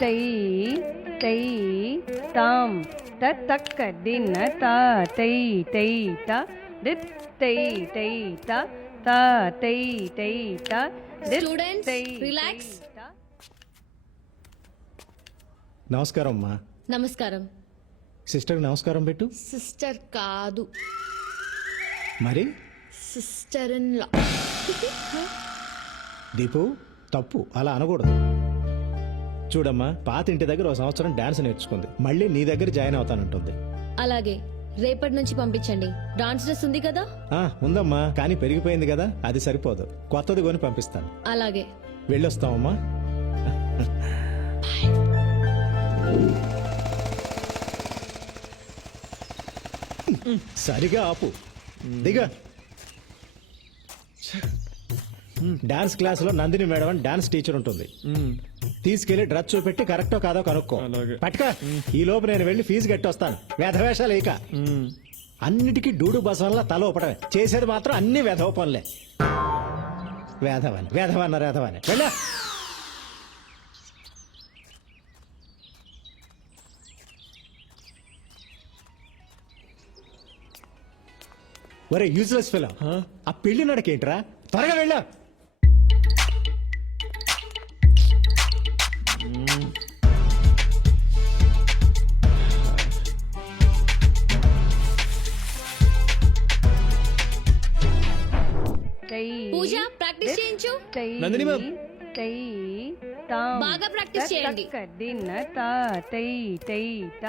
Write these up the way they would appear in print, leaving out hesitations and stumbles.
తై తై తాం తక్క దిన తా తై తై త దిత్ తై తై త తా తై తై త దిత్ స్టూడెంట్స్ తై రిలాక్స్. నమస్కారం అమ్మా. నమస్కారం. సిస్టర్ నమస్కారం పెట్టు. సిస్టర్ కాదు, మరి సిస్టర్ ఇన్ లా. దీపు తప్పు అలా అనకూడదు. చూడమ్మా, పాత ఇంటి దగ్గర ఒక సంవత్సరం డాన్స్ నేర్చుకుంది, మళ్ళీ నీ దగ్గర జాయిన్ అవుతానంటుంది. అలాగే రేపటి నుంచి పంపించండి. డాన్స్ డ్రెస్ ఉంది కదా? ఉందమ్మా, కానీ పెరిగిపోయింది కదా, అది సరిపోదు, కొత్తది కొని పంపిస్తాను. అలాగే వెళ్ళొస్తామమ్మా. సరిగా ఆపు, దిగా. డాన్స్ క్లాస్ లో నందిని మేడం అని డాన్స్ టీచర్ ఉంటుంది. తీసుకెళ్లి డ్రెస్ చూపెట్టి కరెక్టో కాదో కనుక్కో. పట్టుకో. ఈ లోపు నేను వెళ్ళి ఫీజు కట్టొస్తాను. వేధవేషాలు ఇక అన్నిటికీ డూడు బసంలా తల ఊపడమే, చేసేది మాత్రం అన్ని వేధవ పనులే. వేధవని వేధవన్న వేధవని వెళ్ళా. ఒరే యూజ్లెస్ ఫెలో, ఆ పెళ్లి నడకేంట్రా? త్వరగా వెళ్ళా. పూజ ప్రాక్టీస్ చేయించు. నందిని మ్యామ్. తై తాం బాగా ప్రాక్టీస్ చేయండి. తక్క దిన తా తై తై త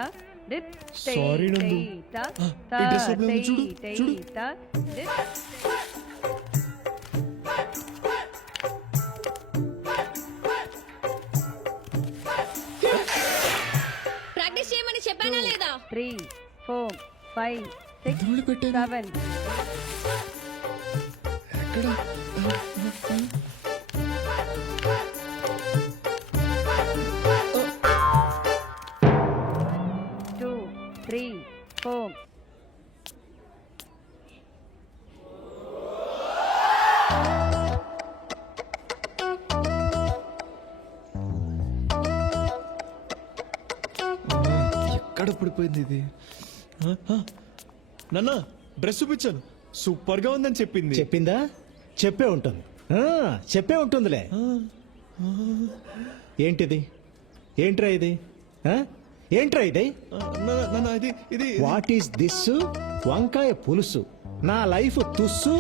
దిత్ తై Sorry, నందు. తై త తా ఈ dress up లో తై ఉంది, చూడు, తై చూడు. త దిత్. ప్రాక్టీస్ చేయమని చెప్పానా లేదా? 3 4 5 6 ఎదురులు పెట్టాను. 7 ఎక్కడ? 2 3 4 ఎక్కడ పడిపోయింది ఇది? నాన్న డ్రెస్ చూపించాను, సూపర్ గా ఉందని చెప్పింది. చెప్పిందా? చెప్పే ఉంటుంది. చెప్పే ఉంటుందిలే. ఏంటిది? ఏంట్రా ఇది? ఏంట్రా ఇది? నాన్న ఇది ఇది వాట్ ఈస్ దిస్? వంకాయ పులుసు. నా లైఫ్ తుస్సు.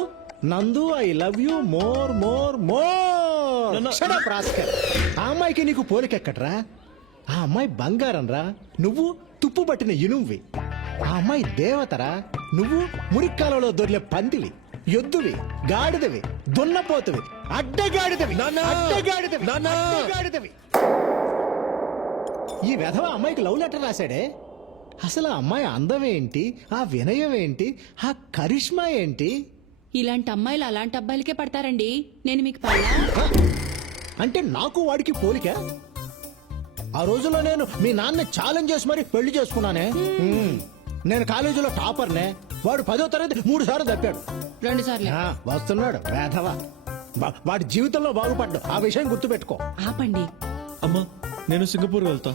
నందు, I love you more more more. నాన్న. Shut up, rascal. ఆ అమ్మాయికి నీకు పోలికెక్కట్రా? ఆ అమ్మాయి బంగారం రా, నువ్వు తుప్పు పట్టిన ఇనుంవి. ఆ అమ్మాయి దేవతరా, నువ్వు మురిక్కాలలో దొర్లే పందివి, ఎద్దువి, గాడిదవి, దున్నపోతువి, అడ్డగాడిదవి, నాన్న. అడ్డగాడిదవి, నాన్న. అడ్డగాడిదవి. ఈ వెధవ అమ్మాయికి లవ్ లెటర్ రాశాడే. అసలు ఆ అమ్మాయి అందం ఏంటి, ఆ వినయం ఏంటి, ఆ కరిష్మా ఏంటి? ఇలాంటి అమ్మాయిలు అలాంటి అబ్బాయిలకే పడతారండి. నేను మీకు పడలా? అంటే నాకు వాడికి పోలిక? ఆ రోజుల్లో నేను మీ నాన్న ఛాలెంజ్ చేసి మరి పెళ్లి చేసుకున్నానే. నేను కాలేజీలో టాపర్నే, వాడు 10వ తరగతి 3 సార్లు తప్పాడు. 2 సార్లు. వస్తున్నాడు వేధవ. వాడి జీవితంలో బాగుపడ్డు, ఆ విషయం గుర్తుపెట్టుకో. ఆపండి. అమ్మా, నేను సింగపూర్ వెళ్తా.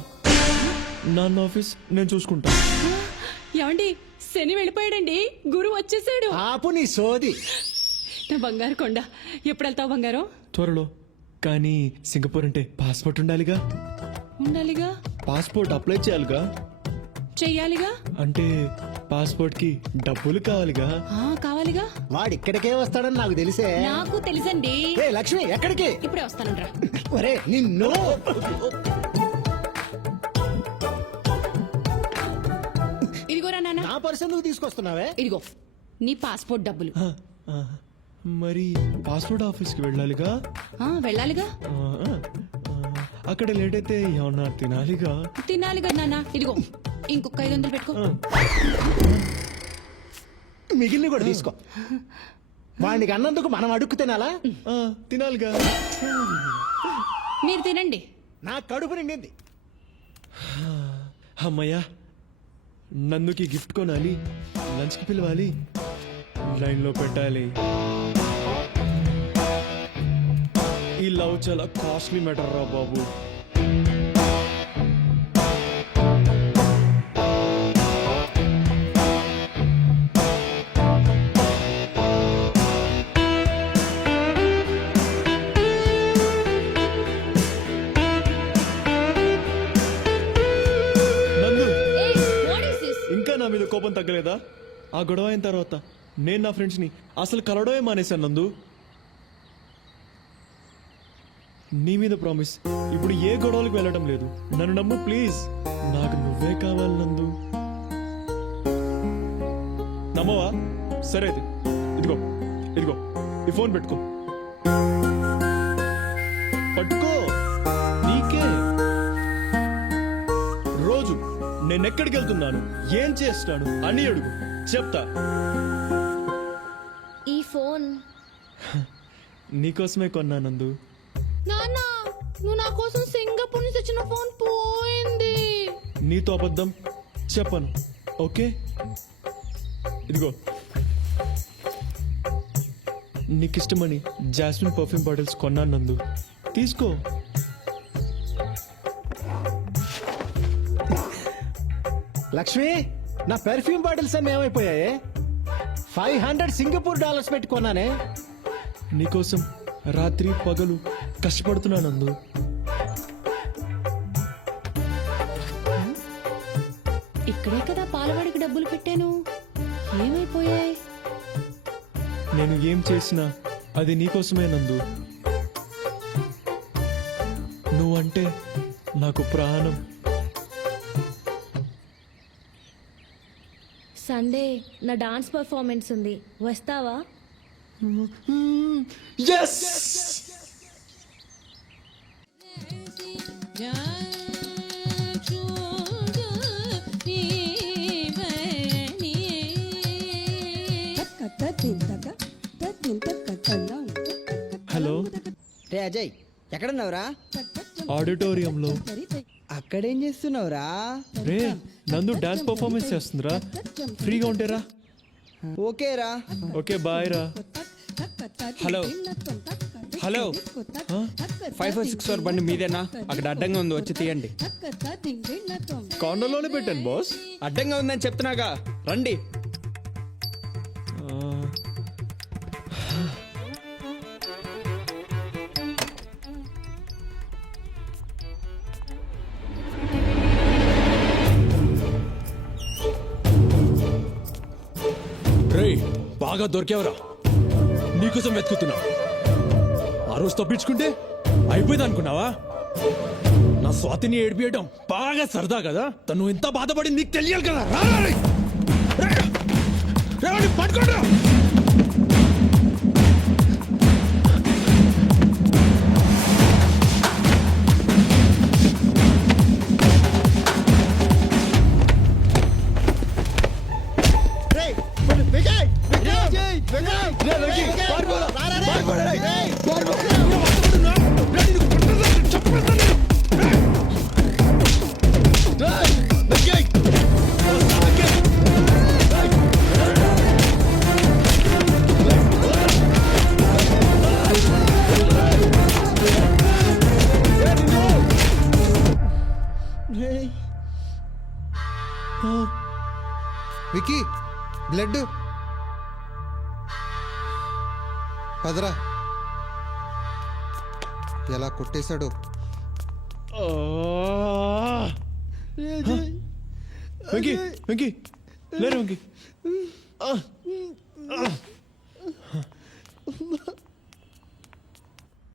నాన్న ఆఫీస్ నేను చూసుకుంటా. ఏమండి, శని వెళ్ళిపోయాడండి, గురువు వచ్చేసాడు. ఆపు నీ సోది. నా బంగారు కొండ. ఎప్పుడు వెళ్తావు బంగారం? త్వరలో. కానీ సింగపూర్ అంటే పాస్పోర్ట్ ఉండాలిగా. ఉండాలిగా. పాస్పోర్ట్ అప్లై చేయాలిగా. చెయ్యాలిగా. అంటే పాస్పోర్ట్ కి డబ్బులు కావాలిగా. కావాలిగా. వాడు ఇక్కడికే వస్తాడని నాకు తెలిసే. నాకు తెలుసండి. ఏ లక్ష్మి, ఎక్కడికి? ఇప్పుడే వస్తానంట్రా. ఒరే నిన్ను. ఇదిగోరా నాన్న. నా పర్సు నువ్వు తీసుకొస్తున్నావే? ఇదిగో నీ పాస్పోర్ట్ డబ్బులు. ఆ, మరి పాస్పోర్ట్ ఆఫీస్కి వెళ్ళాలిగా. వెళ్ళాలిగా. అక్కడ లేట్ అయితే ఏమన్నా తినాలిగా. తినాలిగా నాన్న. ఇదిగో ఇంకొక 500 పెట్టుకో. మిగిలిన కూడా తీసుకో. వాడికి అన్నందుకు మనం అడుక్కు తినాలా? తినాలిగా. మీరు తినండి. నా కడుపు నిండింది. అమ్మయ్యా, నందుకి గిఫ్ట్ కొనాలి, లంచ్కి పిలవాలి, లైన్లో పెట్టాలి. ఈ లవ్ చాలా కాస్ట్లీ మ్యాటర్ రా బాబు. కోపం తగ్గలేదా? ఆ గొడవ అయిన తర్వాత నేను నా ఫ్రెండ్స్ని అసలు కలవడమే మానేశాను నందు. నీ మీద ప్రామిస్, ఇప్పుడు ఏ గొడవలకు వెళ్ళడం లేదు. నన్ను నమ్ము ప్లీజ్. నాకు నువ్వే కావాలి నందు. నమ్మవా? సరే అయితే ఇదిగో ఇదిగో ఈ ఫోన్ పెట్టుకో. పట్టుకో, నీకే. రోజు నేనెక్కడికి వెళ్తున్నాను, ఏం చేస్తాను అని అడుగు, చెప్తా. ఈ ఫోన్ నీకోసమే కొన్నానందు. నాన్న, నువ్వు నా కోసం సింగపూర్ నుంచి తెచ్చిన ఫోన్ పోయింది. నీతో అబద్ధం చెప్పను, ఓకే? ఇదిగో నీకిష్టమని జాస్మిన్ పర్ఫ్యూమ్ బాటిల్స్ కొన్నాను నందు, తీసుకో. లక్ష్మి, నా పెర్ఫ్యూమ్ బాటిల్స్ అన్నీ ఏమైపోయాయి? $500 సింగపూర్ డాలర్స్ పెట్టి కొన్నానే. నీకోసం రాత్రి పగలు కష్టపడుతున్నానందు. ఇక్కడే కదా పాలవాడికి డబ్బులు పెట్టాను, ఏమైపోయాయి? నేను ఏం చేసినా అది నీకోసమే నందు. నువ్వంటే నాకు ప్రాణం. సండే నా డాన్స్ పర్ఫార్మెన్స్ ఉంది, వస్తావా? Yes! హలో, రే అజయ్, ఎక్కడున్నావురా? ఆడిటోరియంలో. అక్కడేం చేస్తున్నావురా? రే నందు డాన్స్ పర్ఫార్మెన్స్ చేస్తుందిరా, ఫ్రీగా ఉంటేరా. ఓకేరా. ఓకే బాయ్ రా. హలో హలో, 5464 బండి మీదేనా? అక్కడ అడ్డంగా ఉంది, వచ్చి తీయండి. కార్నర్లోనే పెట్టాను బాస్. అడ్డంగా ఉందని చెప్తున్నాగా, రండి. రేయ్, బాగా దొరికేవరా, నీకోసం వెతుకుతున్నా. ఆ రోజు తప్పించుకుంటే అయిపోయింది అనుకున్నావా? నా స్వాతిని ఏడిపియడం బాగా సరదా కదా. తను ఎంత బాధపడింది నీకు తెలియాలి కదా. పట్టుకోండి. వికీ, బ్లడ్ పదరా. ఎలా కొట్టేశాడు. వెంకీ వెంకీ లేరు వెంకీ.